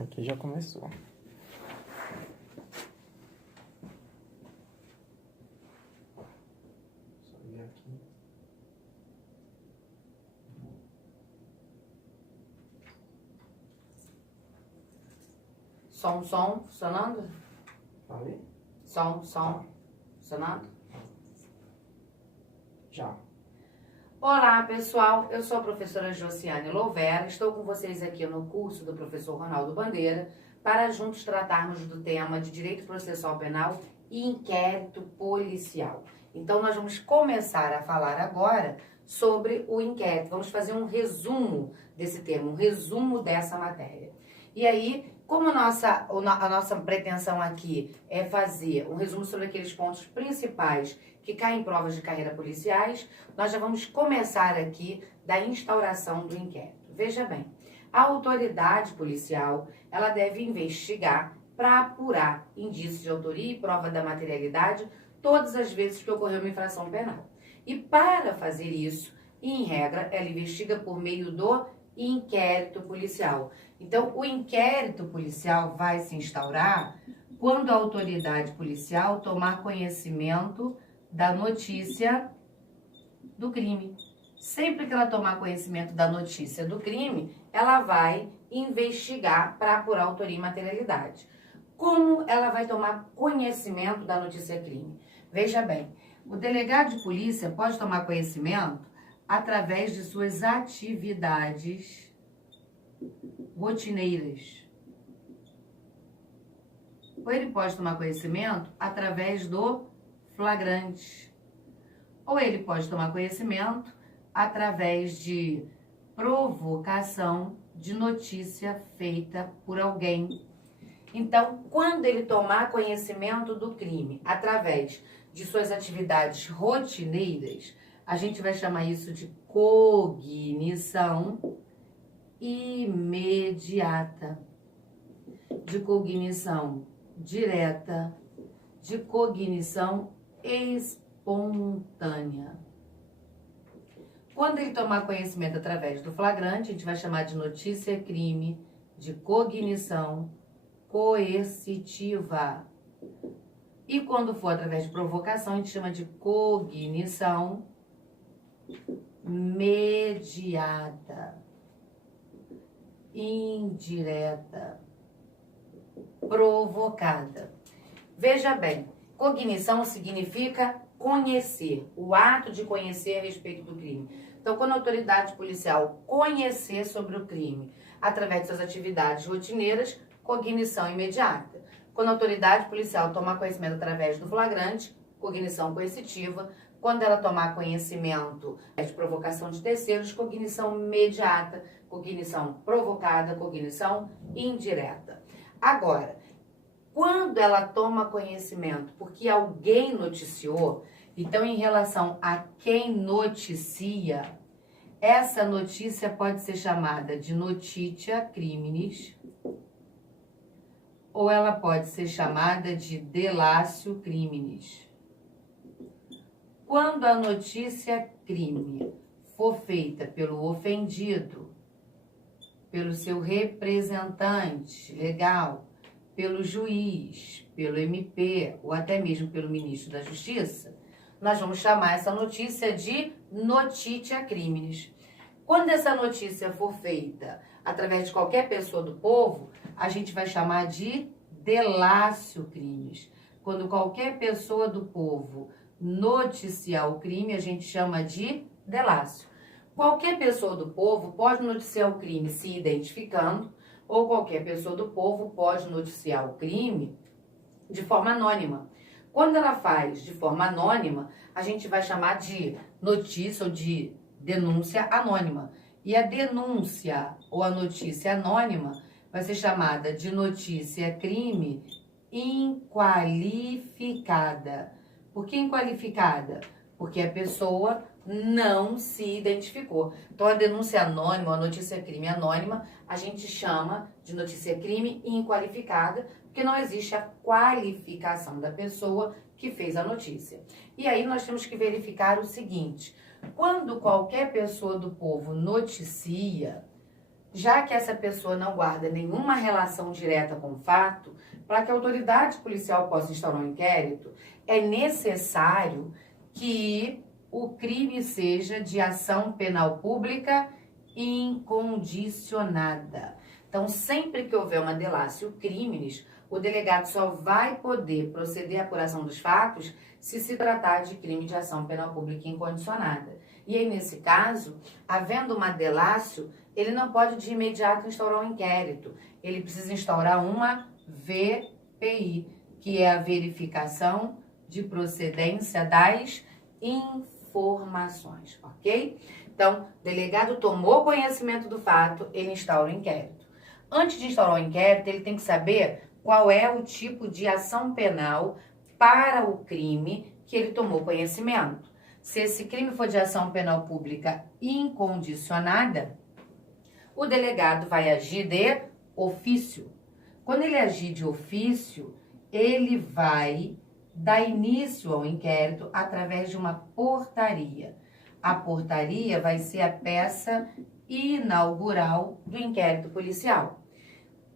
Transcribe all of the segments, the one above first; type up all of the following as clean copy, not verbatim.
Aqui já começou. Só ir aqui. Som, funcionando? Falei? Som, funcionando? Já. Olá, pessoal. Eu sou a professora Josiane Louvera. Estou com vocês aqui no curso do professor Ronaldo Bandeira para juntos tratarmos do tema de Direito Processual Penal e Inquérito Policial. Então, nós vamos começar a falar agora sobre o inquérito. Vamos fazer um resumo desse tema, um resumo dessa matéria. E aí, como a nossa pretensão aqui é fazer um resumo sobre aqueles pontos principais que caem em provas de carreira policiais, nós já vamos começar aqui da instauração do inquérito. Veja bem, a autoridade policial, ela deve investigar para apurar indícios de autoria e prova da materialidade todas as vezes que ocorreu uma infração penal. E para fazer isso, em regra, ela investiga por meio do inquérito policial. Então, o inquérito policial vai se instaurar quando a autoridade policial tomar conhecimento da notícia do crime. Sempre que ela tomar conhecimento da notícia do crime, ela vai investigar para apurar autoria e materialidade. Como ela vai tomar conhecimento da notícia crime? Veja bem, o delegado de polícia pode tomar conhecimento através de suas atividades rotineiras. Ou ele pode tomar conhecimento através do flagrante. Ou ele pode tomar conhecimento através de provocação de notícia feita por alguém. Então, quando ele tomar conhecimento do crime através de suas atividades rotineiras, a gente vai chamar isso de cognição imediata, de cognição direta, de cognição espontânea. Quando ele tomar conhecimento através do flagrante, a gente vai chamar de notícia crime, de cognição coercitiva. E quando for através de provocação, a gente chama de cognição mediata, indireta, provocada. Veja bem, cognição significa conhecer, o ato de conhecer a respeito do crime. Então, quando a autoridade policial conhecer sobre o crime através de suas atividades rotineiras, cognição imediata. Quando a autoridade policial tomar conhecimento através do flagrante, cognição coercitiva. Quando ela tomar conhecimento de provocação de terceiros, cognição imediata, cognição provocada, cognição indireta. Agora, quando ela toma conhecimento porque alguém noticiou, então em relação a quem noticia, essa notícia pode ser chamada de notitia criminis, ou ela pode ser chamada de delatio criminis. Quando a notícia crime for feita pelo ofendido, pelo seu representante legal, pelo juiz, pelo MP ou até mesmo pelo ministro da Justiça, nós vamos chamar essa notícia de notitia criminis. Quando essa notícia for feita através de qualquer pessoa do povo, a gente vai chamar de delatio criminis. Quando qualquer pessoa do povo noticiar o crime, a gente chama de delatio. Qualquer pessoa do povo pode noticiar o crime se identificando, ou qualquer pessoa do povo pode noticiar o crime de forma anônima. Quando ela faz de forma anônima, a gente vai chamar de notícia ou de denúncia anônima. E a denúncia ou a notícia anônima vai ser chamada de notícia crime inqualificada. Por que inqualificada? Porque a pessoa não se identificou. Então, a denúncia anônima, a notícia crime anônima, a gente chama de notícia crime inqualificada, porque não existe a qualificação da pessoa que fez a notícia. E aí nós temos que verificar o seguinte: quando qualquer pessoa do povo noticia, já que essa pessoa não guarda nenhuma relação direta com o fato, para que a autoridade policial possa instaurar um inquérito, é necessário que o crime seja de ação penal pública incondicionada. Então, sempre que houver uma delatio criminis, o delegado só vai poder proceder à apuração dos fatos se se tratar de crime de ação penal pública incondicionada. E aí, nesse caso, havendo uma delatio, ele não pode de imediato instaurar um inquérito. Ele precisa instaurar uma VPI, que é a verificação de procedência das informações, ok? Então, o delegado tomou conhecimento do fato, ele instaura o inquérito. Antes de instaurar o inquérito, ele tem que saber qual é o tipo de ação penal para o crime que ele tomou conhecimento. Se esse crime for de ação penal pública incondicionada, o delegado vai agir de ofício. Quando ele agir de ofício, ele vai dar início ao inquérito através de uma portaria. A portaria vai ser a peça inaugural do inquérito policial.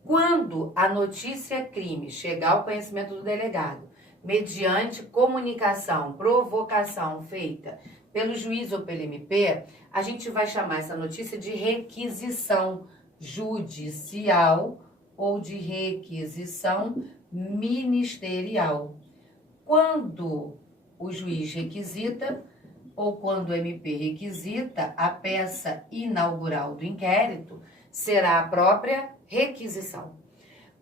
Quando a notícia crime chegar ao conhecimento do delegado, mediante comunicação, provocação feita pelo juiz ou pelo MP, a gente vai chamar essa notícia de requisição judicial ou de requisição ministerial. Quando o juiz requisita ou quando o MP requisita, a peça inaugural do inquérito será a própria requisição.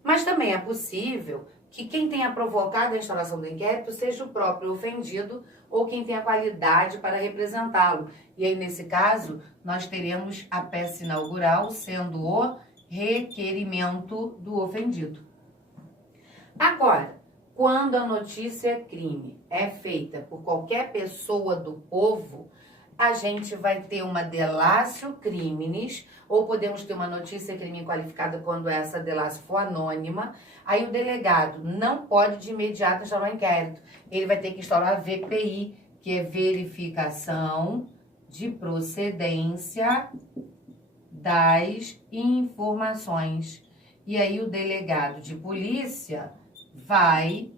Mas também é possível que quem tenha provocado a instauração do inquérito seja o próprio ofendido ou quem tenha qualidade para representá-lo. E aí, nesse caso, nós teremos a peça inaugural sendo o requerimento do ofendido. Agora, quando a notícia crime é feita por qualquer pessoa do povo, a gente vai ter uma delatio criminis, ou podemos ter uma notícia crime qualificada quando essa delatio for anônima. Aí o delegado não pode de imediato instaurar um inquérito. Ele vai ter que instaurar a VPI, que é verificação de procedência das informações. E aí o delegado de polícia vai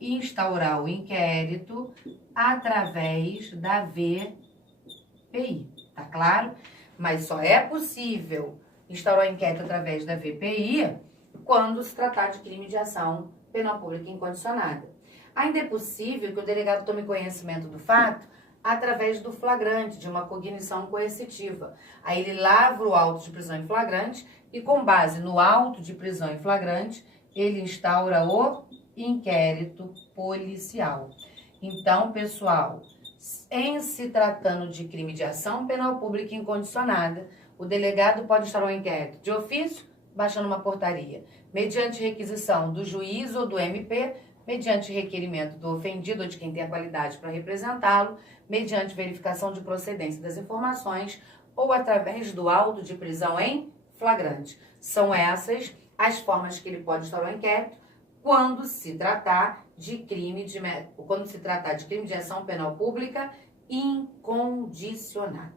instaurar o inquérito através da VPI, tá claro? Mas só é possível instaurar o inquérito através da VPI quando se tratar de crime de ação penal pública incondicionada. Ainda é possível que o delegado tome conhecimento do fato através do flagrante, de uma cognição coercitiva. Aí ele lavra o auto de prisão em flagrante e, com base no auto de prisão em flagrante, ele instaura o inquérito policial. Então, pessoal, em se tratando de crime de ação penal pública incondicionada, o delegado pode instaurar um inquérito de ofício, baixando uma portaria, mediante requisição do juiz ou do MP, mediante requerimento do ofendido ou de quem tem a qualidade para representá-lo, mediante verificação de procedência das informações ou através do auto de prisão em flagrante. São essas as formas que ele pode instaurar o inquérito quando se tratar de crime de ação penal pública incondicionada.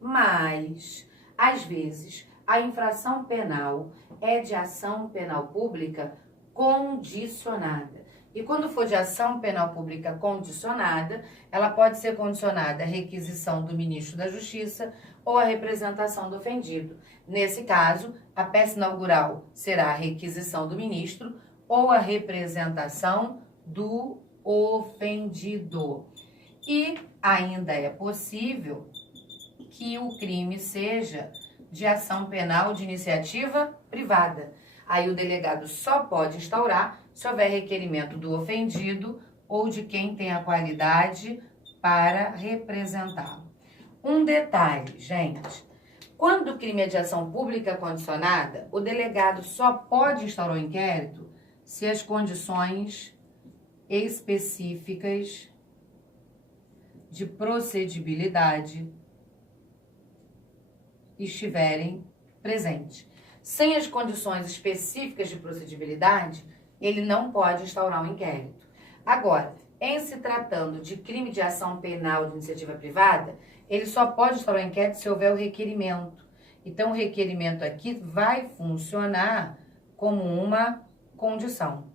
Mas, às vezes, a infração penal é de ação penal pública condicionada. E quando for de ação penal pública condicionada, ela pode ser condicionada à requisição do ministro da Justiça ou à representação do ofendido. Nesse caso, a peça inaugural será a requisição do ministro ou a representação do ofendido. E ainda é possível que o crime seja de ação penal de iniciativa privada. Aí o delegado só pode instaurar se houver requerimento do ofendido ou de quem tem a qualidade para representá-lo. Um detalhe, gente. Quando o crime é de ação pública condicionada, o delegado só pode instaurar o inquérito se as condições específicas de procedibilidade estiverem presentes. Sem as condições específicas de procedibilidade, ele não pode instaurar um inquérito. Agora, em se tratando de crime de ação penal de iniciativa privada, ele só pode instaurar um inquérito se houver o requerimento. Então, o requerimento aqui vai funcionar como uma condição.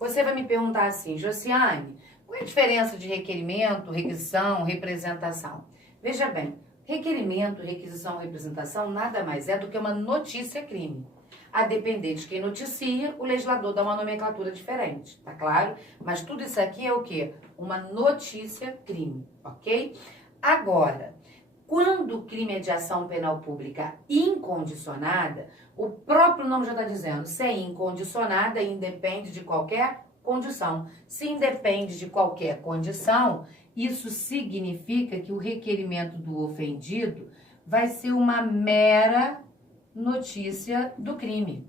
Você vai me perguntar assim, Josiane, qual é a diferença de requerimento, requisição, representação? Veja bem, requerimento, requisição, representação nada mais é do que uma notícia-crime. A depender de quem noticia, o legislador dá uma nomenclatura diferente, tá claro? Mas tudo isso aqui é o quê? Uma notícia-crime, ok? Agora, quando o crime é de ação penal pública incondicionada, o próprio nome já está dizendo, se é incondicionada, independe de qualquer condição. Se independe de qualquer condição, isso significa que o requerimento do ofendido vai ser uma mera notícia do crime.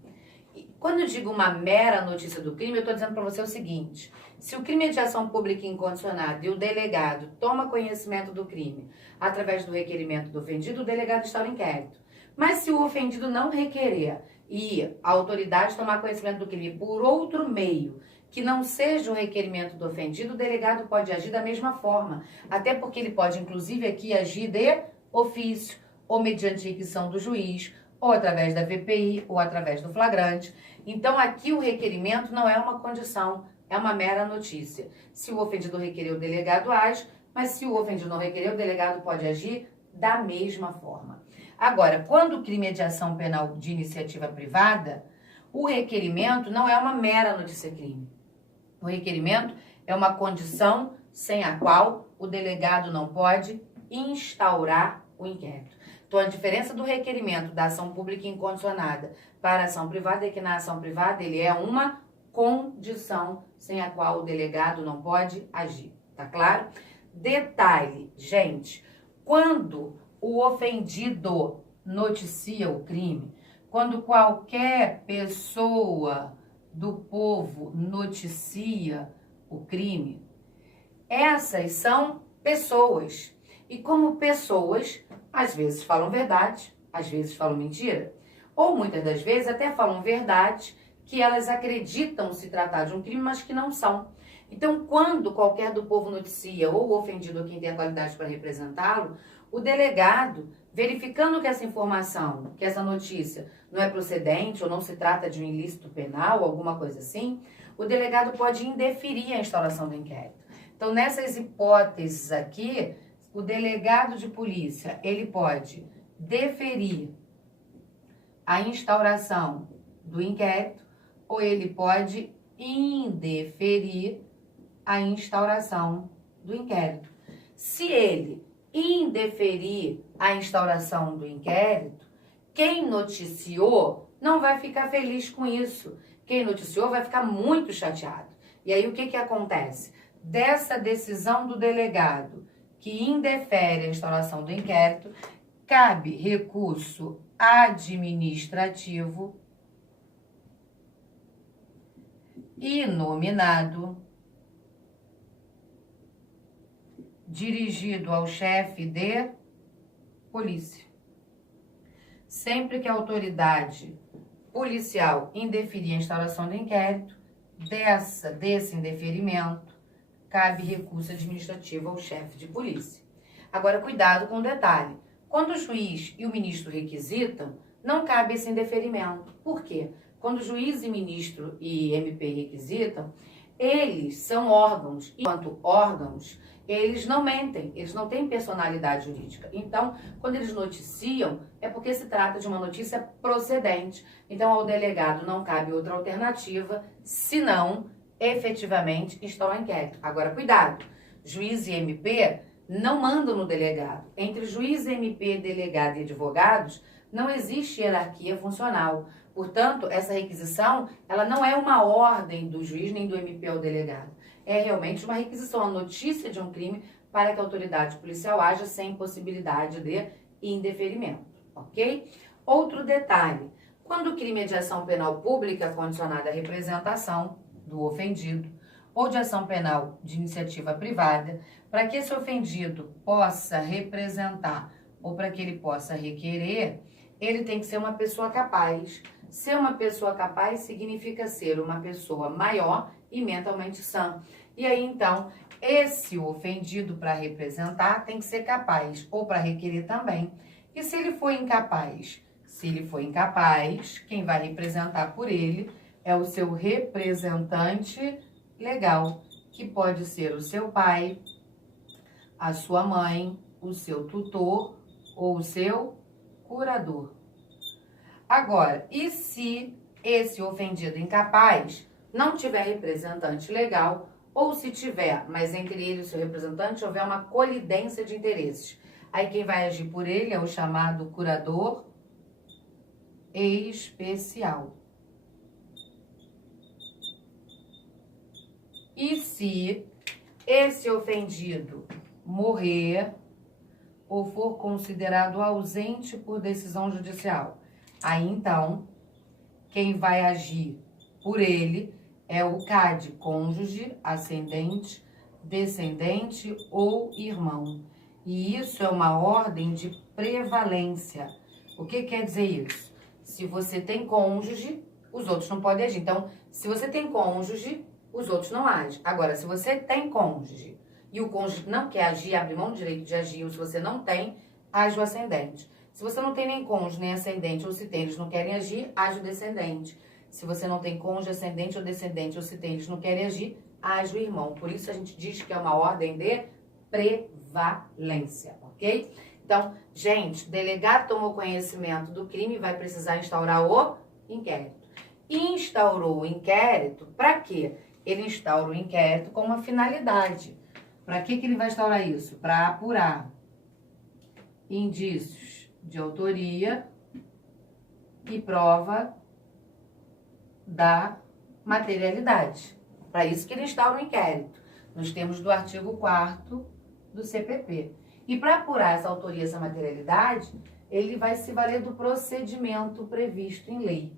E quando eu digo uma mera notícia do crime, eu estou dizendo para você o seguinte: se o crime é de ação pública incondicionada e o delegado toma conhecimento do crime através do requerimento do ofendido, o delegado está no inquérito. Mas se o ofendido não requerer e a autoridade tomar conhecimento do crime por outro meio, que não seja o requerimento do ofendido, o delegado pode agir da mesma forma. Até porque ele pode, inclusive, aqui agir de ofício, ou mediante requisição do juiz, ou através da VPI, ou através do flagrante. Então, aqui o requerimento não é uma condição, é uma mera notícia. Se o ofendido requerer, o delegado age, mas se o ofendido não requerer, o delegado pode agir da mesma forma. Agora, quando o crime é de ação penal de iniciativa privada, o requerimento não é uma mera notícia-crime. O requerimento é uma condição sem a qual o delegado não pode instaurar o inquérito. Então, a diferença do requerimento da ação pública incondicionada para a ação privada é que na ação privada ele é uma condição sem a qual o delegado não pode agir. Tá claro? Detalhe, gente, quando o ofendido noticia o crime, quando qualquer pessoa do povo noticia o crime, essas são pessoas. E como pessoas, às vezes falam verdade, às vezes falam mentira, ou muitas das vezes até falam verdade que elas acreditam se tratar de um crime, mas que não são. Então, quando qualquer do povo noticia ou o ofendido ou quem tem a qualidade para representá-lo, o delegado, verificando que essa informação, que essa notícia não é procedente ou não se trata de um ilícito penal, alguma coisa assim, o delegado pode indeferir a instauração do inquérito. Então, nessas hipóteses aqui, o delegado de polícia, ele pode deferir a instauração do inquérito ou ele pode indeferir a instauração do inquérito. Se ele indeferir a instauração do inquérito, quem noticiou não vai ficar feliz com isso. Quem noticiou vai ficar muito chateado. E aí o que acontece? Dessa decisão do delegado que indefere a instauração do inquérito, cabe recurso administrativo inominado dirigido ao chefe de polícia. Sempre que a autoridade policial indeferir a instauração do inquérito, desse indeferimento, cabe recurso administrativo ao chefe de polícia. Agora, cuidado com o detalhe. Quando o juiz e o ministro requisitam, não cabe esse indeferimento. Por quê? Quando o juiz e ministro e MP requisitam, eles são órgãos. E, enquanto órgãos, eles não mentem, eles não têm personalidade jurídica. Então, quando eles noticiam, é porque se trata de uma notícia procedente. Então, ao delegado não cabe outra alternativa, senão, efetivamente, instaurar inquérito. Agora, cuidado, juiz e MP não mandam no delegado. Entre juiz, MP, delegado e advogados, não existe hierarquia funcional. Portanto, essa requisição, ela não é uma ordem do juiz nem do MP ao delegado. É realmente uma requisição, a notícia de um crime para que a autoridade policial haja sem possibilidade de indeferimento, ok? Outro detalhe, quando o crime é de ação penal pública condicionada à representação do ofendido ou de ação penal de iniciativa privada, para que esse ofendido possa representar ou para que ele possa requerer, ele tem que ser uma pessoa capaz. Ser uma pessoa capaz significa ser uma pessoa maior e mentalmente sã. E aí, então, esse ofendido para representar tem que ser capaz, ou para requerer também. E se ele for incapaz, Se ele for incapaz, quem vai representar por ele é o seu representante legal, que pode ser o seu pai, a sua mãe, o seu tutor ou o seu curador. Agora, e se esse ofendido incapaz não tiver representante legal, ou se tiver, mas entre ele e o seu representante houver uma colidência de interesses? Aí quem vai agir por ele é o chamado curador especial. E se esse ofendido morrer ou for considerado ausente por decisão judicial, aí então quem vai agir por ele é o CAD, cônjuge, ascendente, descendente ou irmão. E isso é uma ordem de prevalência. O que quer dizer isso? Se você tem cônjuge, os outros não podem agir. Então, se você tem cônjuge, os outros não agem. Agora, se você tem cônjuge e o cônjuge não quer agir, abre mão do direito de agir, ou se você não tem, age o ascendente. Se você não tem nem cônjuge, nem ascendente, ou se tem, eles não querem agir, age o descendente. Se você não tem cônjuge, ascendente ou descendente, ou se tem, eles não querem agir, age o irmão. Por isso a gente diz que é uma ordem de prevalência, ok? Então, gente, o delegado tomou conhecimento do crime e vai precisar instaurar o inquérito. Instaurou o inquérito, para quê? Ele instaura o inquérito com uma finalidade. Para que ele vai instaurar isso? Para apurar indícios de autoria e prova da materialidade. Para isso que ele instaura o inquérito, nos termos do artigo 4º do CPP. E para apurar essa autoria, essa materialidade, ele vai se valer do procedimento previsto em lei.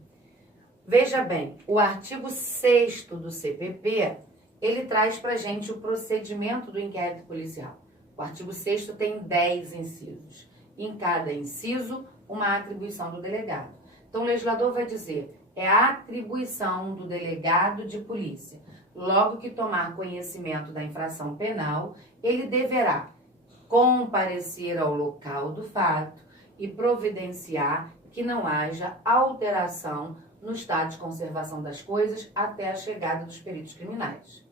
Veja bem, o artigo 6º do CPP, ele traz para a gente o procedimento do inquérito policial. O artigo 6º tem 10 incisos. Em cada inciso, uma atribuição do delegado. Então, o legislador vai dizer, é a atribuição do delegado de polícia. Logo que tomar conhecimento da infração penal, ele deverá comparecer ao local do fato e providenciar que não haja alteração no estado de conservação das coisas até a chegada dos peritos criminais.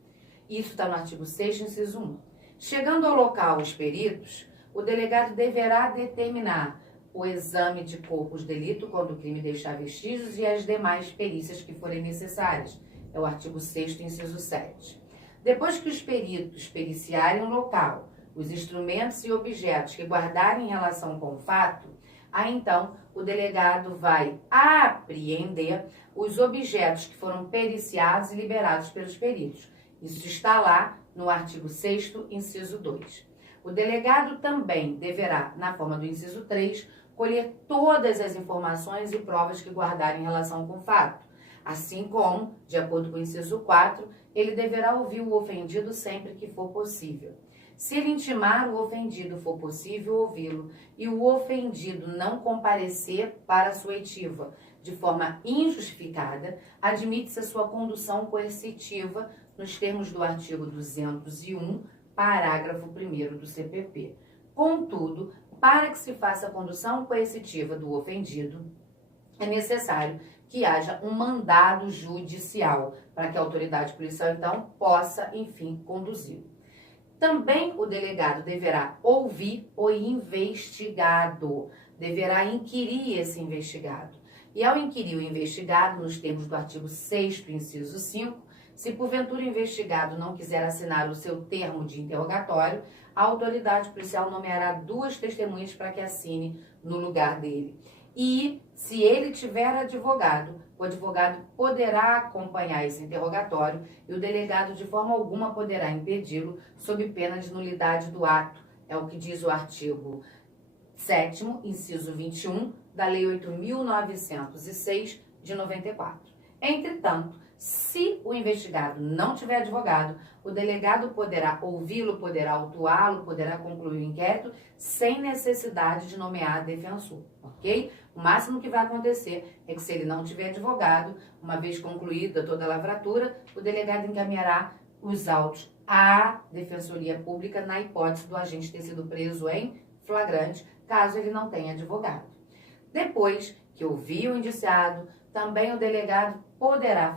Isso está no artigo 6º, inciso 1. Chegando ao local os peritos, o delegado deverá determinar o exame de corpos de delito quando o crime deixar vestígios e as demais perícias que forem necessárias. É o artigo 6º, inciso 7. Depois que os peritos periciarem o local, os instrumentos e objetos que guardarem relação com o fato, aí então o delegado vai apreender os objetos que foram periciados e liberados pelos peritos. Isso está lá no artigo 6º, inciso 2. O delegado também deverá, na forma do inciso 3, colher todas as informações e provas que guardarem relação com o fato. Assim como, de acordo com o inciso 4, ele deverá ouvir o ofendido sempre que for possível. Se ele intimar o ofendido, for possível ouvi-lo, e o ofendido não comparecer para a sua oitiva de forma injustificada, admite-se a sua condução coercitiva nos termos do artigo 201, parágrafo 1º do CPP. Contudo, para que se faça a condução coercitiva do ofendido, é necessário que haja um mandado judicial, para que a autoridade policial, então, possa, enfim, conduzi-lo. Também o delegado deverá ouvir o investigado, deverá inquirir esse investigado. E ao inquirir o investigado, nos termos do artigo 6º, inciso 5, se porventura o investigado não quiser assinar o seu termo de interrogatório, a autoridade policial nomeará 2 testemunhas para que assine no lugar dele. E, se ele tiver advogado, o advogado poderá acompanhar esse interrogatório e o delegado de forma alguma poderá impedi-lo sob pena de nulidade do ato. É o que diz o artigo 7º, inciso 21, da Lei 8.906, de 94. Entretanto, se o investigado não tiver advogado, o delegado poderá ouvi-lo, poderá autuá-lo, poderá concluir o inquérito sem necessidade de nomear defensor, ok? O máximo que vai acontecer é que, se ele não tiver advogado, uma vez concluída toda a lavratura, o delegado encaminhará os autos à Defensoria Pública na hipótese do agente ter sido preso em flagrante, caso ele não tenha advogado. Depois que ouvir o indiciado, também o delegado poderá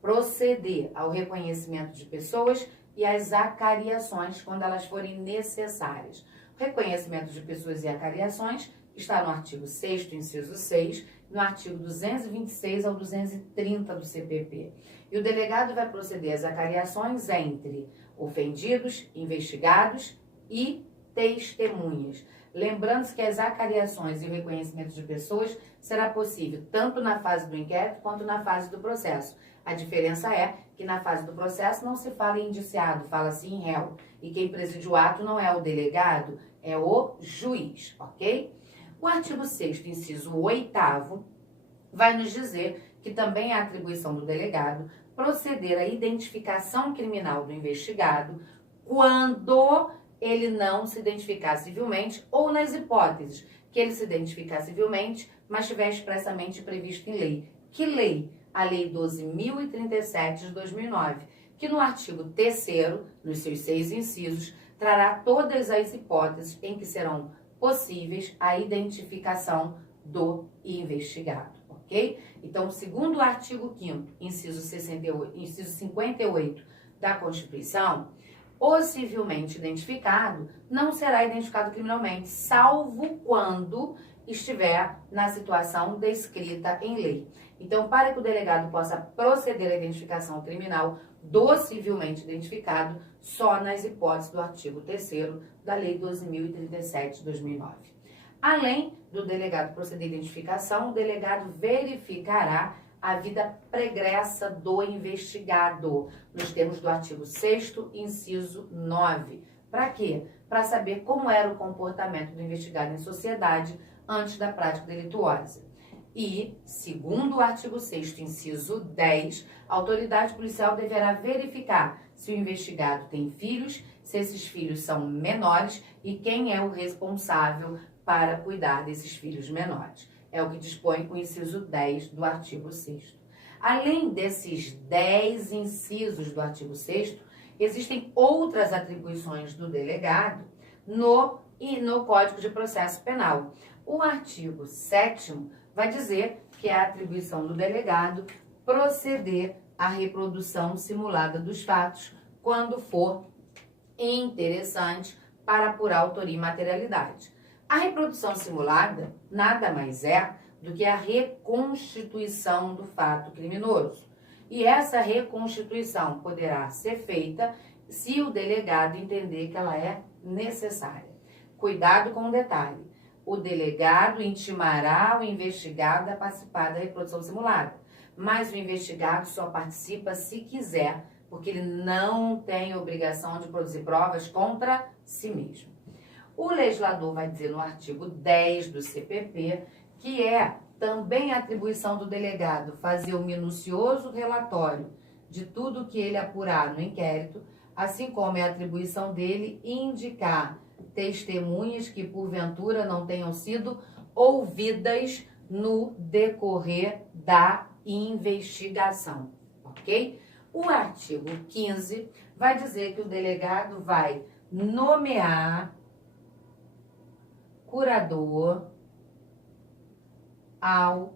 proceder ao reconhecimento de pessoas e às acariações quando elas forem necessárias. O reconhecimento de pessoas e acariações está no artigo 6º, inciso 6, no artigo 226 ao 230 do CPP. E o delegado vai proceder às acariações entre ofendidos, investigados e testemunhas. Lembrando-se que as acariações e o reconhecimento de pessoas será possível tanto na fase do inquérito quanto na fase do processo. A diferença é que na fase do processo não se fala em indiciado, fala-se em réu. E quem preside o ato não é o delegado, é o juiz, ok? O artigo 6º, inciso 8º, vai nos dizer que também é atribuição do delegado proceder à identificação criminal do investigado quando ele não se identificar civilmente ou nas hipóteses que ele se identificar civilmente, mas estiver expressamente previsto em lei. Que lei? A Lei 12.037 de 2009, que no artigo 3º, nos seus 6 incisos, trará todas as hipóteses em que serão possíveis a identificação do investigado, ok? Então, segundo o artigo 5º, inciso 58 da Constituição, o civilmente identificado não será identificado criminalmente, salvo quando estiver na situação descrita em lei. Então, para que o delegado possa proceder à identificação criminal do civilmente identificado, só nas hipóteses do artigo 3º da Lei 12.037 de 2009. Além do delegado proceder à identificação, o delegado verificará a vida pregressa do investigado, nos termos do artigo 6º, inciso 9. Para quê? Para saber como era o comportamento do investigado em sociedade antes da prática delituosa. E, segundo o artigo 6º, inciso 10, a autoridade policial deverá verificar se o investigado tem filhos, se esses filhos são menores e quem é o responsável para cuidar desses filhos menores. É o que dispõe o inciso 10 do artigo 6º. Além desses 10 incisos do artigo 6º, existem outras atribuições do delegado no Código de Processo Penal. O artigo 7º vai dizer que é a atribuição do delegado proceder à reprodução simulada dos fatos quando for interessante para apurar autoria e materialidade. A reprodução simulada nada mais é do que a reconstituição do fato criminoso. E essa reconstituição poderá ser feita se o delegado entender que ela é necessária. Cuidado com o detalhe. O delegado intimará o investigado a participar da reprodução simulada, mas o investigado só participa se quiser, porque ele não tem obrigação de produzir provas contra si mesmo. O legislador vai dizer no artigo 10 do CPP que é também a atribuição do delegado fazer o minucioso relatório de tudo que ele apurar no inquérito, assim como é a atribuição dele indicar testemunhas que porventura não tenham sido ouvidas no decorrer da investigação, ok? O artigo 15 vai dizer que o delegado vai nomear curador ao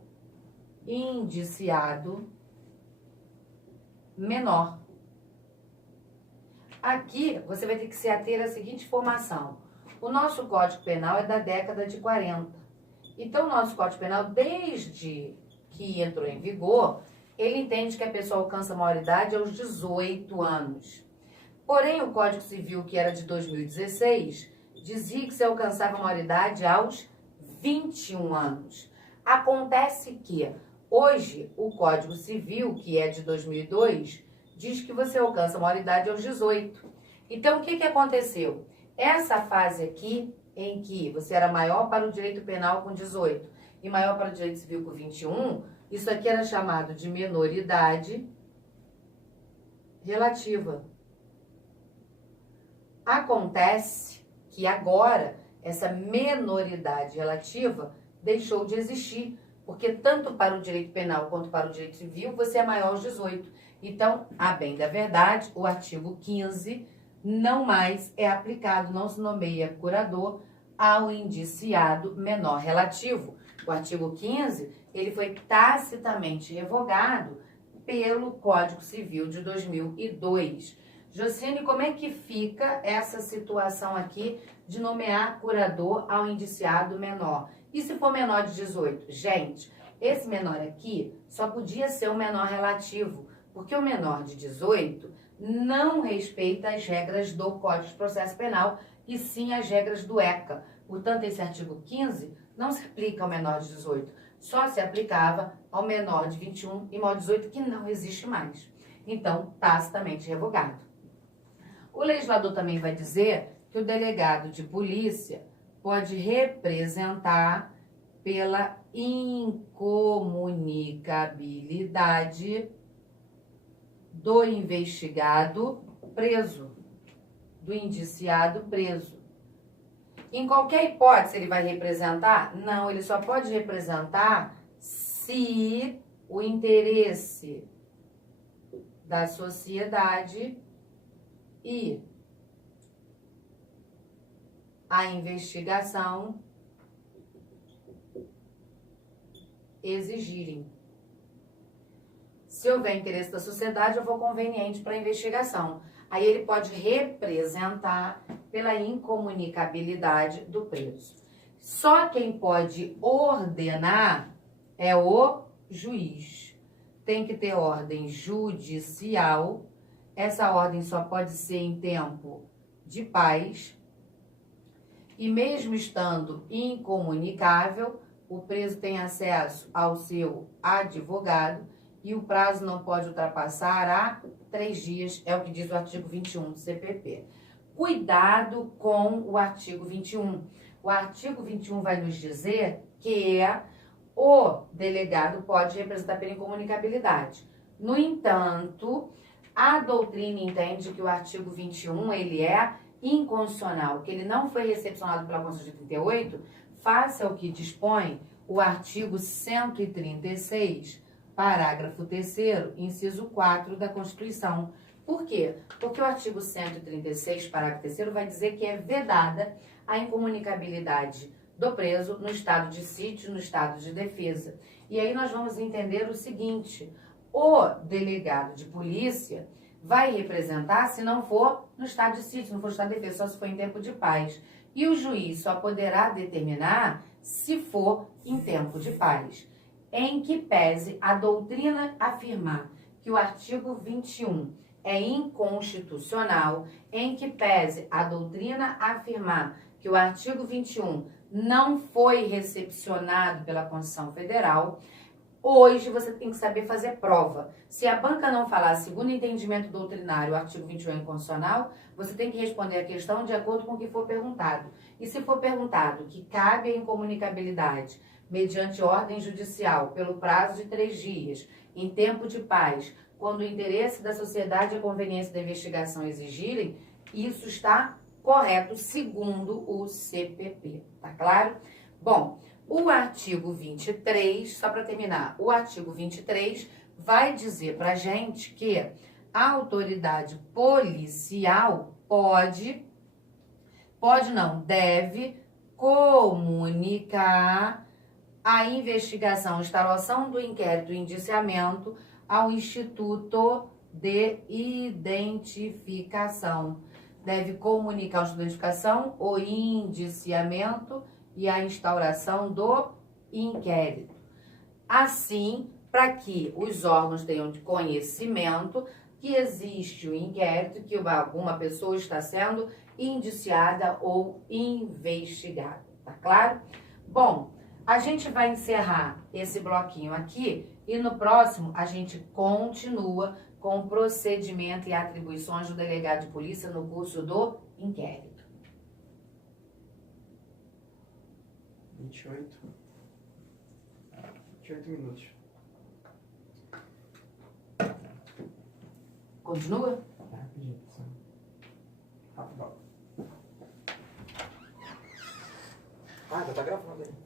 indiciado menor. Aqui você vai ter que se ater à seguinte informação. O nosso Código Penal é da década de 40. Então, o nosso Código Penal, desde que entrou em vigor, ele entende que a pessoa alcança a maioridade aos 18 anos. Porém, o Código Civil, que era de 2016, dizia que se alcançava a maioridade aos 21 anos. Acontece que, hoje, o Código Civil, que é de 2002, diz que você alcança a maioridade aos 18. Então, o que aconteceu? Essa fase aqui, em que você era maior para o direito penal com 18 e maior para o direito civil com 21, isso aqui era chamado de menoridade relativa. Acontece que agora, essa menoridade relativa deixou de existir, porque tanto para o direito penal quanto para o direito civil, você é maior aos 18. Então, a bem da verdade, o artigo 15 não mais é aplicado, não se nomeia curador ao indiciado menor relativo. O artigo 15, ele foi tacitamente revogado pelo Código Civil de 2002. Josiane, como é que fica essa situação aqui de nomear curador ao indiciado menor? E se for menor de 18? Gente, esse menor aqui só podia ser o menor relativo, porque o menor de 18 não respeita as regras do Código de Processo Penal e sim as regras do ECA. Portanto, esse artigo 15 não se aplica ao menor de 18, só se aplicava ao menor de 21 e maior de 18, que não existe mais. Então, tacitamente revogado. O legislador também vai dizer que o delegado de polícia pode representar pela incomunicabilidade do investigado preso, do indiciado preso. Em qualquer hipótese ele vai representar? Não, ele só pode representar se o interesse da sociedade e a investigação exigirem. Se houver interesse da sociedade, eu vou conveniente para a investigação. Aí ele pode representar pela incomunicabilidade do preso. Só quem pode ordenar é o juiz. Tem que ter ordem judicial. Essa ordem só pode ser em tempo de paz. E mesmo estando incomunicável, o preso tem acesso ao seu advogado e o prazo não pode ultrapassar a 3 dias, é o que diz o artigo 21 do CPP. Cuidado com o artigo 21. O artigo 21 vai nos dizer que o delegado pode representar pela incomunicabilidade. No entanto, a doutrina entende que o artigo 21 ele é inconstitucional, que ele não foi recepcionado pela Constituição de 38, faça o que dispõe o artigo 136, parágrafo 3º, inciso 4 da Constituição. Por quê? Porque o artigo 136, parágrafo 3º, vai dizer que é vedada a incomunicabilidade do preso no estado de sítio, no estado de defesa. E aí nós vamos entender o seguinte: o delegado de polícia vai representar se não for no estado de sítio, não for no estado de defesa, só se for em tempo de paz. E o juiz só poderá determinar se for em tempo de paz. Em que pese a doutrina afirmar que o artigo 21 é inconstitucional, em que pese a doutrina afirmar que o artigo 21 não foi recepcionado pela Constituição Federal, hoje você tem que saber fazer prova. Se a banca não falar, segundo o entendimento doutrinário, o artigo 21 é inconstitucional, você tem que responder a questão de acordo com o que for perguntado. E se for perguntado que cabe a incomunicabilidade mediante ordem judicial pelo prazo de 3 dias, em tempo de paz, quando o interesse da sociedade e a conveniência da investigação exigirem, isso está correto segundo o CPP. Tá claro? Bom, o artigo 23, só para terminar, o artigo 23 vai dizer para a gente que a autoridade policial deve comunicar a investigação, instauração do inquérito e indiciamento ao Instituto de Identificação. Deve comunicar ao Instituto de Identificação o indiciamento e a instauração do inquérito. Assim, para que os órgãos tenham de conhecimento que existe o inquérito, que alguma pessoa está sendo indiciada ou investigada. Tá claro? Bom, a gente vai encerrar esse bloquinho aqui e no próximo a gente continua com o procedimento e atribuições do delegado de polícia no curso do inquérito. 28 minutos. Continua? Rapidinho, pessoal. Rapidão. Ah, já tá gravando aí.